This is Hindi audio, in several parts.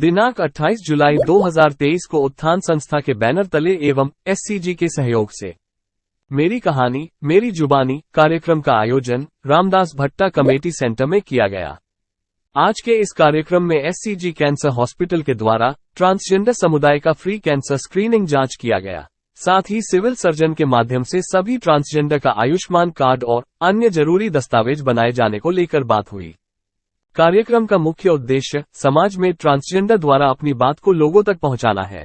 दिनांक 28 जुलाई 2023 को उत्थान संस्था के बैनर तले एवं एससीजी के सहयोग से मेरी कहानी मेरी जुबानी कार्यक्रम का आयोजन रामदास भट्टा कमेटी सेंटर में किया गया। आज के इस कार्यक्रम में एससीजी कैंसर हॉस्पिटल के द्वारा ट्रांसजेंडर समुदाय का फ्री कैंसर स्क्रीनिंग जांच किया गया। साथ ही सिविल सर्जन के माध्यम से सभी ट्रांसजेंडर का आयुष्मान कार्ड और अन्य जरूरी दस्तावेज बनाए जाने को लेकर बात हुई। कार्यक्रम का मुख्य उद्देश्य समाज में ट्रांसजेंडर द्वारा अपनी बात को लोगों तक पहुंचाना है,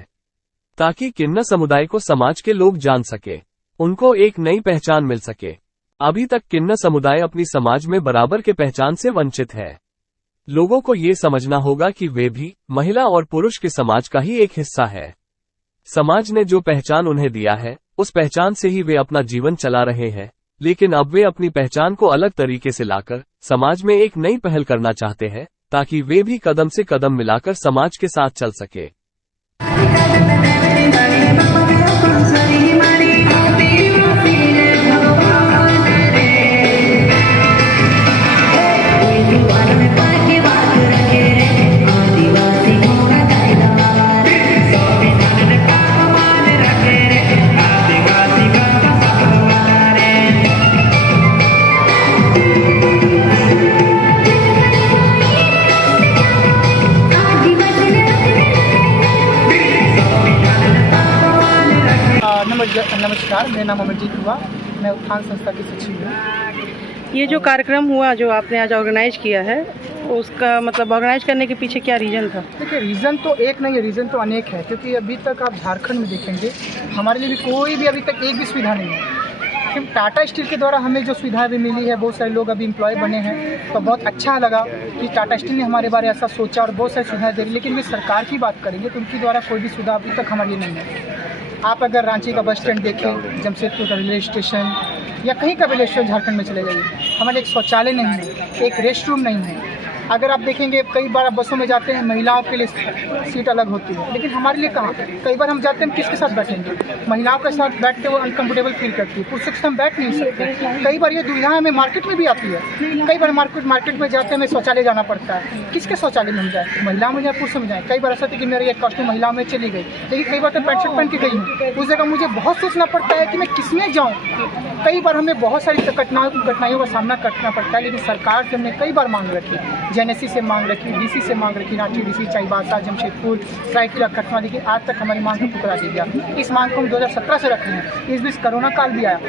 ताकि किन्नर समुदाय को समाज के लोग जान सके, उनको एक नई पहचान मिल सके। अभी तक किन्नर समुदाय अपनी समाज में बराबर के पहचान से वंचित है। लोगों को ये समझना होगा कि वे भी महिला और पुरुष के समाज का ही एक हिस्सा है। समाज ने जो पहचान उन्हें दिया है, उस पहचान से ही वे अपना जीवन चला रहे हैं, लेकिन अब वे अपनी पहचान को अलग तरीके से लाकर समाज में एक नई पहल करना चाहते हैं, ताकि वे भी कदम से कदम मिलाकर समाज के साथ चल सके। नमस्कार, मेरा नाम अमरजीत हुआ, मैं उत्थान संस्था की सचिव हूँ। ये जो कार्यक्रम हुआ जो आपने आज ऑर्गेनाइज किया है, उसका मतलब ऑर्गेनाइज करने के पीछे क्या रीज़न था? देखिए, रीज़न तो एक नहीं है, रीज़न तो अनेक है। क्योंकि अभी तक आप झारखंड में देखेंगे हमारे लिए भी कोई भी अभी तक एक भी सुविधा नहीं है। क्योंकि टाटा स्टील के द्वारा हमें जो सुविधा भी मिली है, बहुत सारे लोग अभी एम्प्लॉय बने हैं, तो बहुत अच्छा लगा कि टाटा स्टील ने हमारे बारे में ऐसा सोचा और बहुत सारी सुविधाएं दे रही। लेकिन वे सरकार की बात करेंगे तो उनके द्वारा कोई भी सुविधा अभी तक हमारे लिए नहीं है। आप अगर रांची का बस स्टैंड देखें, जमशेदपुर का रेलवे स्टेशन या कहीं का रेलवे स्टेशन झारखंड में चले जाइए, हमारे एक शौचालय नहीं है, एक रेस्ट रूम नहीं है। अगर आप देखेंगे कई बार आप बसों में जाते हैं, महिलाओं के लिए सीट अलग होती है, लेकिन हमारे लिए कहाँ? कई बार हम जाते हैं, किसके साथ बैठेंगे? महिलाओं के साथ बैठ के वो अनकम्फर्टेबल फील करती है, पुरुषों के साथ हम बैठ नहीं सकते। कई बार ये दुविधा हमें मार्केट में भी आती है। कई बार मार्केट में जाते हैं, हमें शौचालय जाना पड़ता है। किसके शौचालय में हम जाए? महिलाओं में जाए, पुरुषों में जाए? कई बार ऐसा था कि मेरी एक कॉस्ट्यूम महिलाओं में चली गई, लेकिन कई बार तो पैंट शर्ट पहन के गई हूँ, उस जगह मुझे बहुत सोचना पड़ता है कि मैं किसमें जाऊँ। कई बार हमें बहुत सारी कठिनाइयों का सामना करना पड़ता है, लेकिन सरकार से हमने कई बार मांग रखी, जेएनएससी से मांग रखी, डीसी से मांग रखी, रांची डीसी, चाईबासा, जमशेदपुर, सरायकेला, खटमा, लेकिन आज तक हमारी मांग को ठुकरा दी गया। इस मांग को हम 2017 से रखे हैं। इस बीच कोरोना काल भी आया,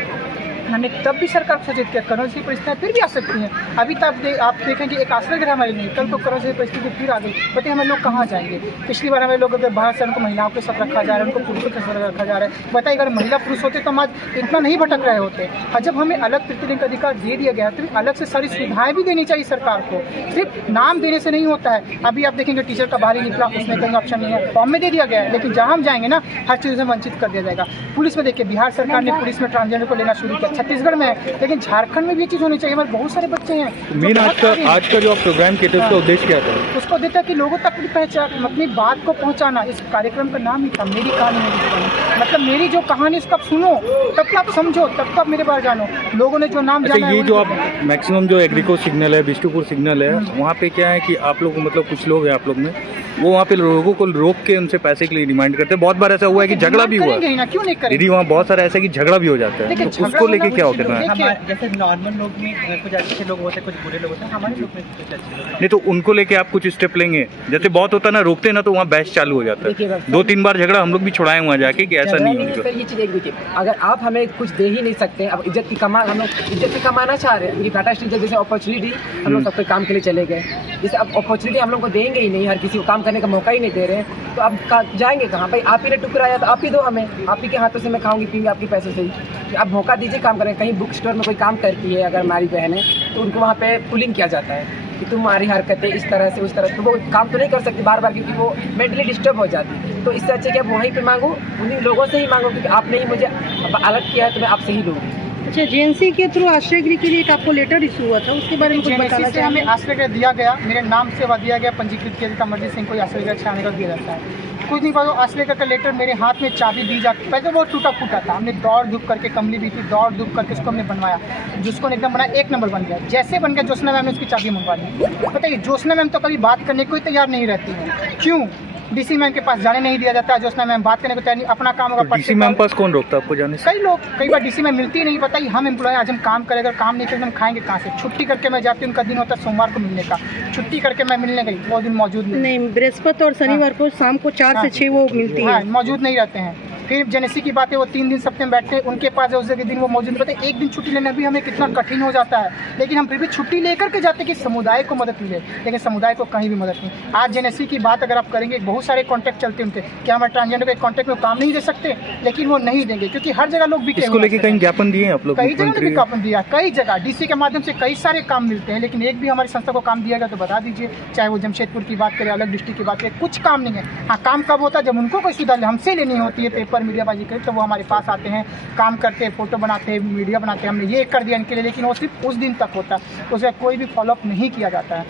हमने तब भी सरकार को सचेत किया, कोरोना की परिस्थितियाँ फिर भी आ सकती हैं। अभी तक आप देखेंगे एक आश्रय गृह हमारे नहीं, कल को कोरोना की परिस्थिति फिर आ गई, बताइए हमें लोग कहाँ जाएंगे? पिछली बार हमें लोग अगर बाहर से उनको महिलाओं के साथ रखा जा रहा है, उनको पुरुषों के साथ रखा जा रहा है। बताइए अगर महिला पुरुष होते तो हम आज इतना नहीं भटक रहे होते। और जब हमें अलग तृतीय का अधिकार दे दिया गया, तो अलग से सारी सुविधाएं भी देनी चाहिए सरकार को। सिर्फ नाम देने से नहीं होता है। अभी आप देखेंगे टीचर का बाहर ही निकला, उसमें कहीं ऑप्शन नहीं है, फॉर्म में दे दिया गया है, लेकिन जहाँ हम जाएंगे ना, हर चीज़ से वंचित कर दिया जाएगा। पुलिस में देखिए, बिहार सरकार ने पुलिस में ट्रांसजेंडर को लेना शुरू किया, छत्तीसगढ़ में है, लेकिन झारखंड में भी ये चीज़ होनी चाहिए। हमारे बहुत सारे बच्चे हैं। मेन आज का जो आप प्रोग्राम किए थे उसका उद्देश्य क्या था? उसको देता कि लोगों तक अपनी पहचान, अपनी बात को पहुंचाना। इस कार्यक्रम का नाम ही था मेरी कहानी मेरी जुबानी। मतलब मेरी जो कहानी इसको आप सुनो, तब तो आप समझो, तब तो आप मेरे बारे जानो। लोगों ने जो नाम जाना ये जो आप मैक्सिमम जो एग्रीको सिग्नल है, बिष्टुपुर सिग्नल है, वहाँ पे क्या है कि आप लोग मतलब कुछ लोग हैं आप लोग में, वो वहाँ पे लोगों को रोक के उनसे पैसे के लिए डिमांड करते हैं। बहुत बार ऐसा हुआ है कि झगड़ा भी हुआ, क्यों नहीं करेंगे? दीदी वहाँ बहुत सारा ऐसा कि झगड़ा भी हो जाता है, तो उसको लेके क्या होता है? जैसे नॉर्मल लोग में कुछ अच्छे लोग होते हैं, कुछ बुरे लोग होते हैं, हमारे लोग में कुछ अच्छे लोग नहीं, तो उनको लेके आप कुछ स्टेप लेंगे? जैसे बहुत होता है ना, रोकते ना तो वहाँ बहस चालू हो जाता है। 2-3 बार झगड़ा हम लोग भी छुड़ाए वहाँ जाके कि ऐसा नहीं होगा। ये चीज़ देखिए, अगर आप हमें कुछ दे ही नहीं सकते, अब इज्जत की हम लोग इज्जत की कमाना चाह रहे हैं। टाटा स्टील जैसे अपॉर्चुनिटी हम लोग सबके काम के लिए चले गए, जैसे अब अपॉर्चुनिटी हम लोग को देंगे ही नहीं, हर किसी को काम करने का मौका ही नहीं दे रहे, तो अब जाएंगे कहाँ? भाई आप ही ने टुकराया तो आप ही दो हमें, आप ही के हाथों से मैं खाऊंगी पीऊंगी आपके पैसे से ही। आप मौका दीजिए काम करें। कहीं बुक स्टोर में कोई काम करती है अगर हमारी बहन है, तो उनको वहाँ पे पुलिंग किया जाता है कि तुम्हारी हरकतें इस तरह से उस तरह, तो वो काम तो नहीं कर सकती बार बार, क्योंकि वो मेंटली डिस्टर्ब हो जाती है। तो इससे अच्छे कि आप वहीं पे मांगो, उन्हीं लोगों से ही मांगो, क्योंकि आपने ही मुझे अलग किया है तो मैं आपसे ही लूँगी। अच्छा, जेएनसी के थ्रू आश्रय गृह के लिए एक आपको लेटर इशू हुआ था, उसके बारे में कुछ बताना चाहिए? हमें आश्रय गृह दिया गया, मेरे नाम से दिया गया, पंजीकृत किया जाता, अमरजीत सिंह को आश्रय गृह 6 आने का दिया जाता है। कुछ दिन बाद वो असले का लेटर मेरे हाथ में चाबी दी जाती, पहले वो टूटा फूटा था, हमने दौड़ धूप करके, कमली भी थी, दौड़ धूप करके उसको हमने बनवाया, जिसको एकदम बना 1 नंबर बन गया। जैसे बन गया ज्योत्सना मैम ने उसकी चाबी मंगवा ली। बताइए, ज्योत्सना मैम तो कभी बात करने को ही तैयार नहीं रहती है, क्यों? डीसी मैम के पास जाने नहीं दिया जाता है, ज्योत्सना मैम बात करने को तैयार नहीं, अपना काम होगा। डीसी मैम पास कौन रोकता है आपको जाने से? कई लोग, कई बार डीसी मैम मिलती ही नहीं। बताइए, हम एम्प्लॉय आज हम काम करें, अगर काम नहीं करें हम खाएंगे कहाँ से? छुट्टी करके मैं जाती हूँ, उनका दिन होता है सोमवार को मिलने का, छुट्टी करके मैं मिलने गई, वो दिन मौजूद नहीं, बृहस्पति और शनिवार को शाम को 4 से 6 वो मिलती है, मौजूद नहीं रहते हैं। फिर जेनेसी की बात है, वो 3 दिन सप्ताह में बैठते हैं, उनके पास उस जगह दिन वो मौजूद नहीं रहते। एक दिन छुट्टी लेना भी हमें कितना कठिन हो जाता है, लेकिन हम फिर भी छुट्टी लेकर के जाते हैं कि समुदाय को मदद मिले, लेकिन समुदाय को कहीं भी मदद नहीं। आज जेनेसी की बात अगर आप करेंगे, बहुत सारे कॉन्टैक्ट चलते हैं उनके, क्या हमारे ट्रांसजेंडर के कॉन्टैक्ट में काम नहीं दे सकते, लेकिन वो नहीं देंगे, क्योंकि हर जगह लोग बिके इसको लेके कहीं ज्ञापन दिए आप लोग? कई जगह विज्ञापन दिया, कई जगह डीसी के माध्यम से कई सारे काम मिलते हैं, लेकिन एक भी हमारी संस्था को काम दिया गया तो बता दीजिए। चाहे वो जमशेदपुर की बात करें, अलग डिस्ट्रिक्ट की बात करें, कुछ काम नहीं है। हाँ, काम कब होता है? जब उनको कोई सुविधा हमसे लेनी होती है, पेपर मीडियाबाजी करें, तो वो हमारे पास आते हैं, काम करते हैं, फोटो बनाते हैं, मीडिया बनाते हैं, हमने ये कर दिया इनके लिए, लेकिन वो सिर्फ उस दिन तक होता है, उसका कोई भी फॉलोअप नहीं किया जाता है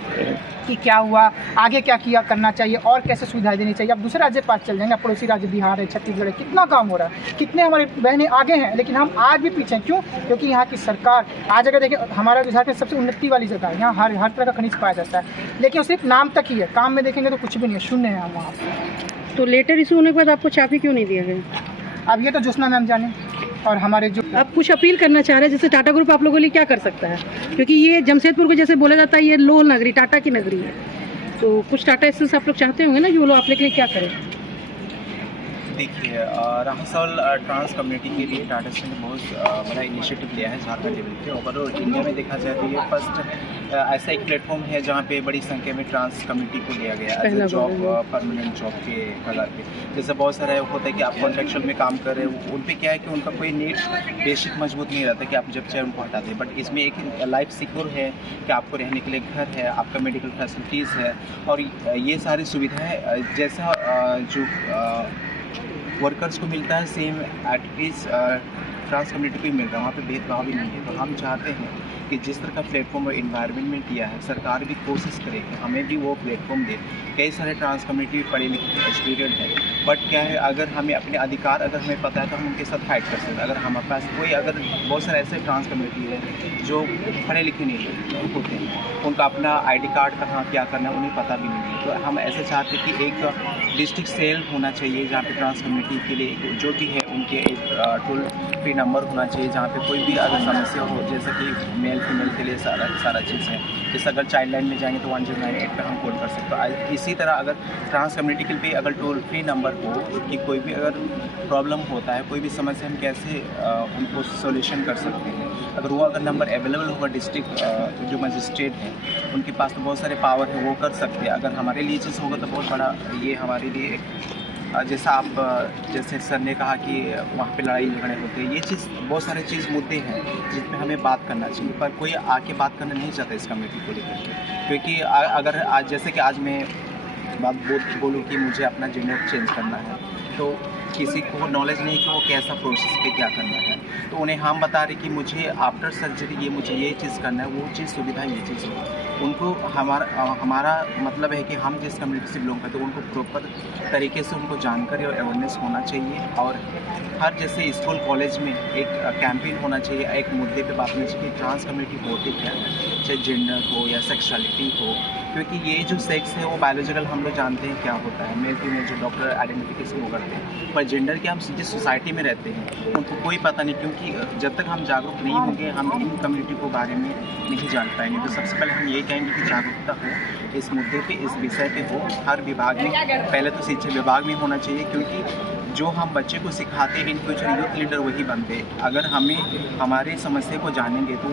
कि क्या हुआ, आगे क्या किया करना चाहिए और कैसे सुविधाएं देनी चाहिए। अब दूसरे राज्य के पास चल जाएंगे, पड़ोसी राज्य बिहार है, छत्तीसगढ़ है, कितना काम हो रहा है, कितने हमारे बहनें आगे हैं, लेकिन हम आज भी पीछे हैं। क्यों? क्योंकि यहाँ की सरकार, आज अगर देखें, हमारा झारखंड सबसे उन्नति वाली जगह है, यहाँ हर तरह का खनिज पाया जाता है, लेकिन सिर्फ नाम तक ही है, काम में देखेंगे तो कुछ भी नहीं है, शून्य है हम वहाँ। तो लेटर इशू होने के बाद आपको चाबी क्यों नहीं दिया गया? अब ये तो ज्योत्सना मैम जाने, और हमारे जो आप कुछ अपील करना चाह रहे हैं, जैसे टाटा ग्रुप आप लोगों के लिए क्या कर सकता है? क्योंकि ये जमशेदपुर को जैसे बोला जाता है, ये लो नगरी, टाटा की नगरी है, तो कुछ टाटा स्टील आप लोग चाहते होंगे ना कि वो लोग आप लोग के लिए क्या करें? देखिए, राहसल ट्रांस कम्युनिटी के लिए टाटा स्टील ने बहुत बड़ा इनिशिएटिव लिया है झारखंड लेवल पे। ओवरऑल इंडिया में देखा जाए तो ये फर्स्ट ऐसा एक प्लेटफॉर्म है जहाँ पे बड़ी संख्या में ट्रांस कम्युनिटी को लिया गया as a job, permanent job के कगार पे। जैसे बहुत सारा होता है कि आप कॉन्ट्रेक्चुअल में काम कर रहे हो, उन पे क्या है कि उनका कोई नीड बेसिक मजबूत नहीं रहता कि आप जब चाहे उनको हटा दें, बट इसमें एक लाइफ सिक्योर है कि आपको रहने के लिए घर है, आपका मेडिकल फैसिलिटीज़ है, और ये सारी सुविधाएँ जैसा जो वर्कर्स को मिलता है सेम एटलीस्ट ट्रांस कम्युनिटी को ही मिल रहा है, वहाँ पे भेदभाव भी नहीं है। तो हम चाहते हैं कि जिस तरह का प्लेटफॉर्म और इन्वायरमेंट में दिया है, सरकार भी कोशिश करे कि हमें भी वो प्लेटफॉर्म दे। कई सारे ट्रांस कम्युनिटी पढ़े लिखे एजुकेटेड है, बट क्या है, अगर हमें अपने अधिकार अगर हमें पता है तो हम उनके साथ फाइट कर सकते हैं। अगर हमारे पास कोई, अगर बहुत सारे ऐसे ट्रांस कम्युनिटी है जो पढ़े लिखे नहीं होते हैं, उनका अपना ID कार्ड कहाँ क्या करना है उन्हें पता भी नहीं है, तो हम ऐसे चाहते हैं कि एक डिस्ट्रिक्ट सेल होना चाहिए जहाँ पे ट्रांस कम्युनिटी के लिए जो भी है उनके एक टोल फ्री नंबर होना चाहिए, जहाँ पे कोई भी अगर समस्या हो, जैसे कि मेल फीमेल के लिए सारा चीज़ है। जैसे अगर चाइल्ड लाइन में जाएंगे तो 1098 पे हम कॉल कर सकते हैं। इसी तरह अगर ट्रांस कम्युनिटी के लिए अगर टोल फ्री नंबर हो कि कोई भी अगर प्रॉब्लम होता है, कोई भी समस्या, हम कैसे उनको सोल्यूशन कर सकते हैं, अगर वो अगर नंबर अवेलेबल होगा, डिस्ट्रिक्ट जो मजिस्ट्रेट हैं उनके पास तो बहुत सारे पावर है, वो कर सकते हैं। अगर हमारे लिए चीज़ होगा तो बहुत बड़ा ये हमारे लिए, जैसा आप जैसे सर ने कहा कि वहाँ पे लड़ाई झगड़े होते हैं, ये चीज़ बहुत सारे चीज़ मुद्दे हैं जिसमें हमें बात करना चाहिए, पर कोई आके बात करना नहीं चाहता इस कमेटी को लेकर के। क्योंकि अगर आज, जैसे कि आज मैं बात बोलूँ कि मुझे अपना जेंडर चेंज करना है, तो किसी को नॉलेज नहीं कि वो कैसा प्रोसेस पे क्या करना है, तो उन्हें हम बता रहे कि मुझे आफ्टर सर्जरी ये मुझे ये चीज़ करना है, वो चीज़ सुविधा ये चीज़ हो। उनको हमारा मतलब है कि हम जिस कम्युनिटी से बिलोंग करते हैं उनको प्रॉपर तरीके से उनको जानकारी और अवेयरनेस होना चाहिए, और हर जैसे स्कूल कॉलेज में एक कैंपेन होना चाहिए, एक मुद्दे पे बात होनी चाहिए कि ट्रांस कम्युनिटी होती क्या है, चाहे जेंडर हो या सेक्सुअलिटी हो। क्योंकि ये जो सेक्स है वो बायोलॉजिकल हम लोग जानते हैं क्या होता है, मेल फीमेल जो डॉक्टर आइडेंटिफिकेशन वो करते हैं, पर जेंडर के हम जिस सोसाइटी में रहते हैं उनको कोई पता नहीं, क्योंकि जब तक हम जागरूक नहीं होंगे हम इन कम्युनिटी को बारे में नहीं जान पाएंगे। तो सबसे पहले हम ये कहेंगे कि जागरूकता हो इस मुद्दे पे, इस विषय पे हो हर विभाग में। पहले तो शिक्षा विभाग में होना चाहिए, क्योंकि जो हम बच्चे को सिखाते हैं इन फ्यूचर यूथ लीडर वही बनते हैं। अगर हमें हमारे समस्या को जानेंगे तो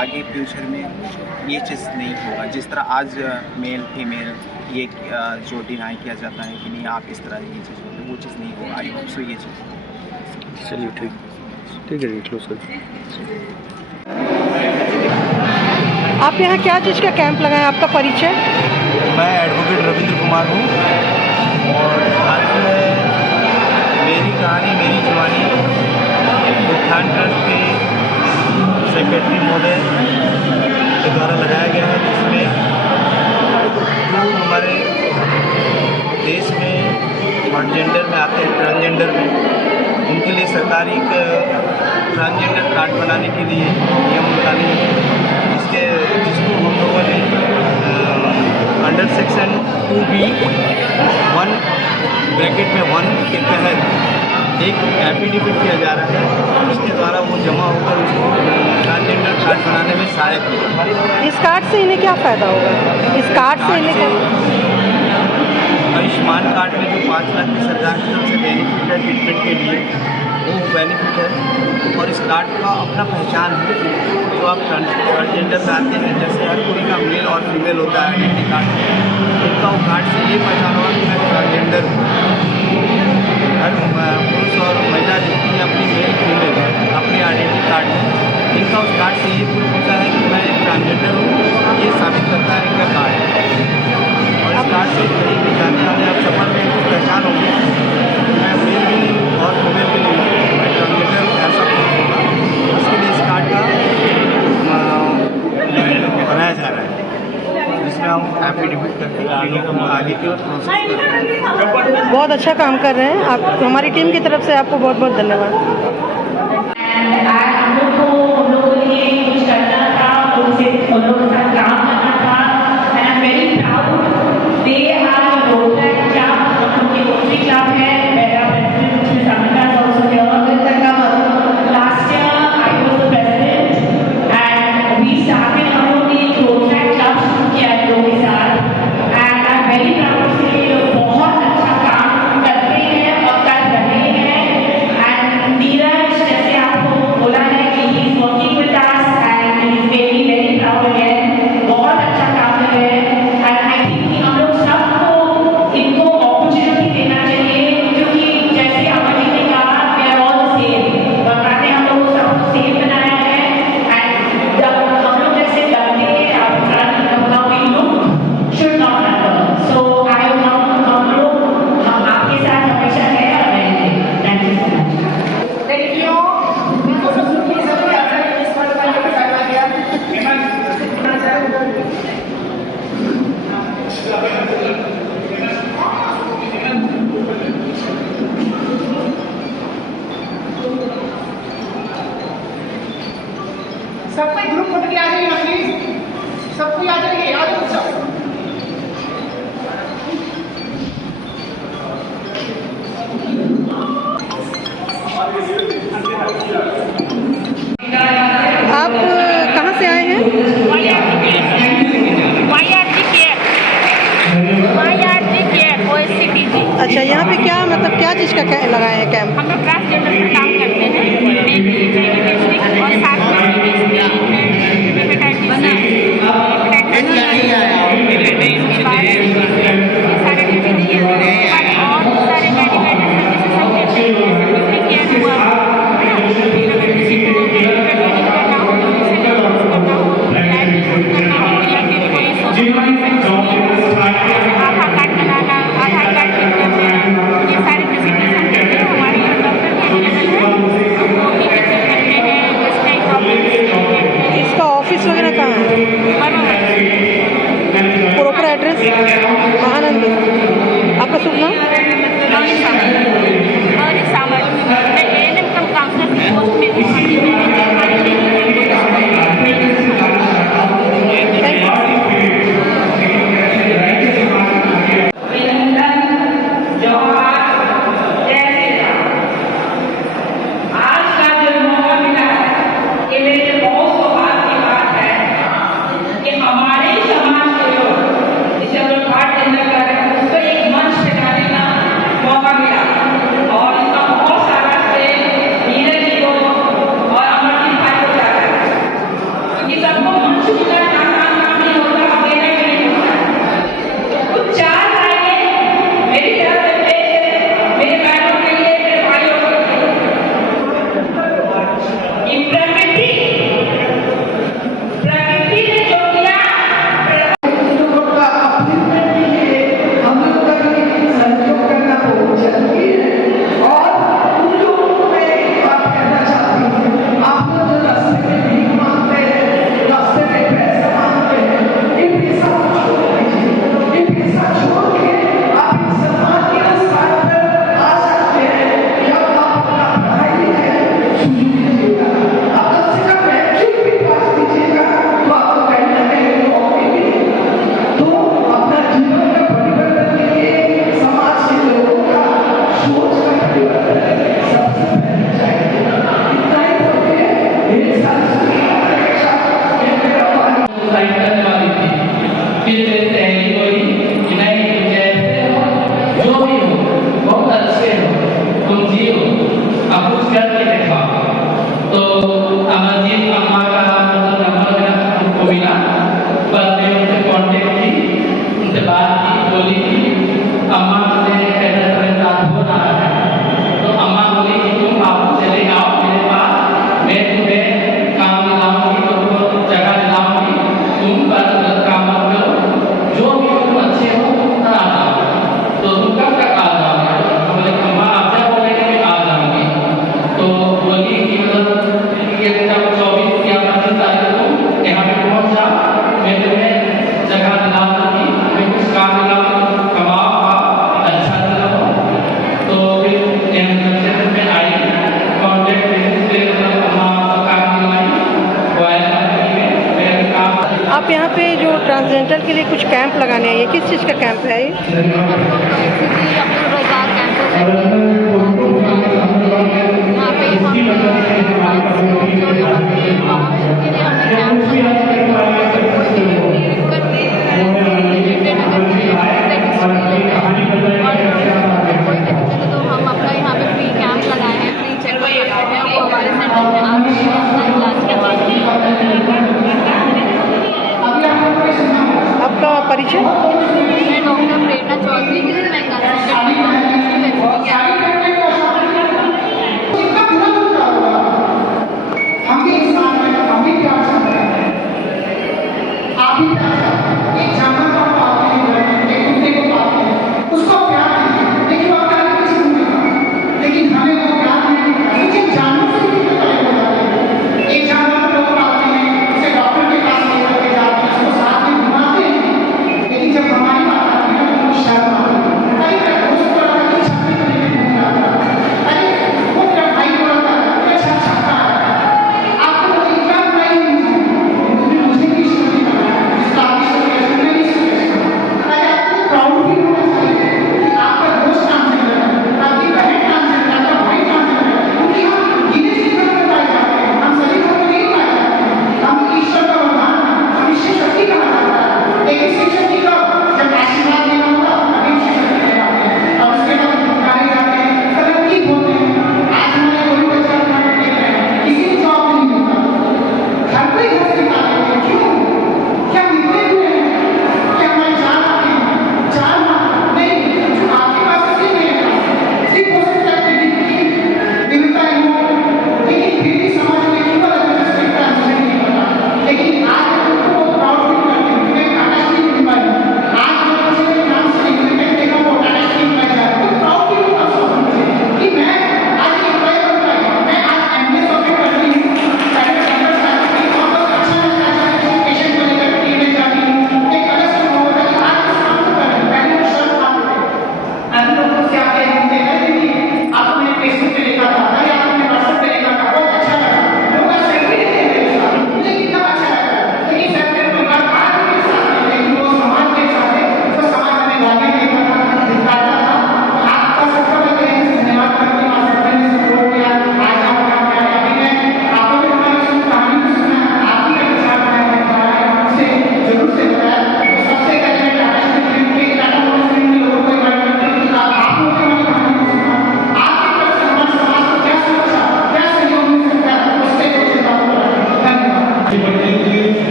आगे फ्यूचर में ये चीज़ नहीं होगा। जिस तरह आज मेल फीमेल ये जो डिनाई किया जाता है कि नहीं आप इस तरह ये चीज़ होती है, वो चीज़ नहीं होगा। आई होप सो ये चीज़। चलिए ठीक है, क्लोज कर। आप यहाँ क्या चीज़ का कैंप लगाए, आपका परिचय? मैं एडवोकेट रविंद्र कुमार हूँ, और आज मैं मेरी कहानी मेरी जुबानी उत्थान ट्रस्ट के सेक्रेटरी महोदय के द्वारा लगाया गया है, जिसमें जो हमारे देश में थर्ड जेंडर में आते हैं, ट्रांसजेंडर में, उनके लिए सरकारी एक ट्रांसजेंडर कार्ड बनाने के लिए नियम निकाले हैं, जिसको हम लोगों ने अंडर सेक्शन 2B(1) के तहत एक एफिडेविट किया जा रहा है, जिसके द्वारा वो जमा होकर उसको ट्रांसजेंडर कार्ड बनाने में सहायक होगा। इस कार्ड से इन्हें क्या फ़ायदा होगा? इस कार्ड से इन्हें क्या? आयुष्मान कार्ड में जो 5 लाख की सरकार की तरफ से बेनिफिट है ट्रीटमेंट के लिए, वो बेनिफिट है। और इस कार्ड का अपना पहचान है। जो आप ट्रांसजेंडर में आते हैं, जैसे हर कोई का मेल और फीमेल होता है आइडेंटिटी कार्ड, उनका वो कार्ड से ये पहचान होगा कि मैं ट्रांसजेंडर हूँ। हर पुरुष और महिला जितनी अपनी मेल फीमेल अपने आइडेंटिटी कार्ड में, इनका उस कार्ड से ये प्रूफ होता है कि मैं एक ट्रांसजेंडर हूँ, ये साबित करता है इनका कार्ड। और इस कार्ड से कहीं भी जाने वाले आप सफर में इनको पहचान होगी, मैं मेल भी नहीं हूँ और फीमेल भी नहीं हूँ, मैं ट्रांसजेंडर हूँ, ऐसा प्रूफ होगा। उसके लिए इस कार्ड का बनाया जा रहा है, जिसमें हम एफिडेविट करके आगे की ओर प्रोसेस कर रहे हैं। बहुत अच्छा काम कर रहे हैं आप। हमारी टीम की तरफ से आपको बहुत बहुत धन्यवाद। हम लोगों के लिए कुछ करना था, उनसे उन लोगों के साथ काम करना था। And I am very proud they are Rotary Club, उनकी रोटरी क्लब है, मेरा president Samita also here. Last year I was the president and we started हम लोग ने रोटरी क्लब शुरू किया है लोगों के साथ। And I am very proud से बहुत अच्छा काम करते हैं और कर रहे हैं। एंड नीरज जैसे आपको बोला है कि he is working with us and he is very very proud again, बहुत अच्छा काम कर रहे हैं। एंड आई थिंक कि हम लोग सबको इनको अपॉर्चुनिटी देना चाहिए, क्योंकि जैसे अमर जी ने कहा वी आर ऑल सेम, भगवान ने हम लोग सबको सेम बनाया है। एंड जब हम लोग जैसे डरते हैं how we look should not matter. So I हम लोग हम आपके साथ हमेशा है और रहेंगे। Thank you so much. सब कोई ग्रुप फोटो के आ जाइए ना प्लीज, सब कोई आ जाइए, आ जाओ सब। आप कहाँ से आए हैं? अच्छा, यहाँ पे क्या मतलब क्या चीज़ का लगाए हैं कैंप? हम लोग ट्रांसजेंडर पर काम करते हैं और साथ में इसका ऑफिस वगैरह कहाँ है? Proper address? महानंद। आपका शुभ नाम? हमारे समाज के लोग, जैसे हम लोग मेरे सहेली बोली कि नहीं जैसे हो जो भी हो बहुत अच्छे हो तुम जियो अब कुछ करके दिखाओ। तो अमरजीत अम्मा का नंबर मेरा उनको मिला, पर मैं उनसे कांटेक्ट की, उनसे बात की, बोली कि अम्मा मुझे ऐसा साथ हो रहा है। तो अम्मा बोली कि तुम आप चले आओ मेरे पास, मैं तुम्हें काम दिलाऊंगी, तुमको जगह दिलाऊंगी, तुम पर गलत काम मत करो, जो भी हो तुम अच्छे हो तुम आ जाओ। तो तुम कब तक आ जाओगे? बोले अम्मा आप जब बोलेंगे मैं आ जाऊंगी। तो बोली कि मतलब ये जब 24 या 25 तारीख को यहाँ पे पहुँच जाओ, मैं तुम्हें जगह दिला दूंगी, मैं कुछ काम दिलाऊंगी, कमाओ अच्छा से रहो। तो फिर जमशेदपुर में आई, कॉन्टेक्ट बेसिस पे मतलब अम्मा काम दिलवाई, रॉयल कंपनी में मेरा काम। आप यहाँ पे जो ट्रांसजेंडर के लिए कुछ कैंप लगाने हैं, ये किस चीज़ का कैंप है ये? अब्दुल रज़ाक कैंपस है, यहाँ पे हम जो यहाँ पे के लिए हमने कैंप लगाया है। कोई भी दिक्कत रिलेटेड अगर कोई दिक्कत है तो हम अपना यहाँ पे फ्री कैंप लगाए हैं, फ्री चेकअप लगाए हैं, वो हमारे सेंटर में आके अपना इलाज करवाते हैं। आपका परिचय? मैं डॉक्टर प्रेरणा चौधरी, मैं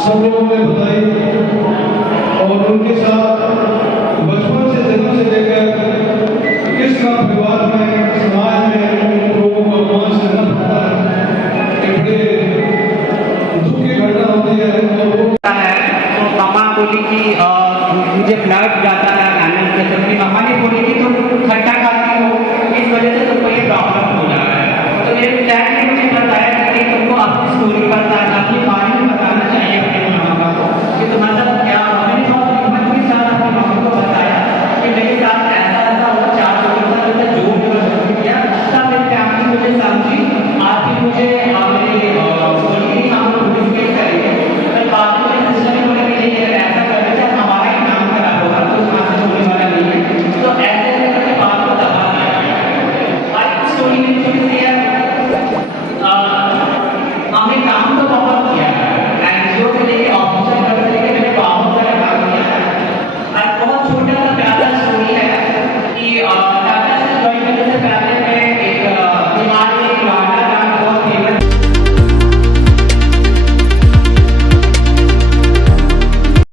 सब लोगों ने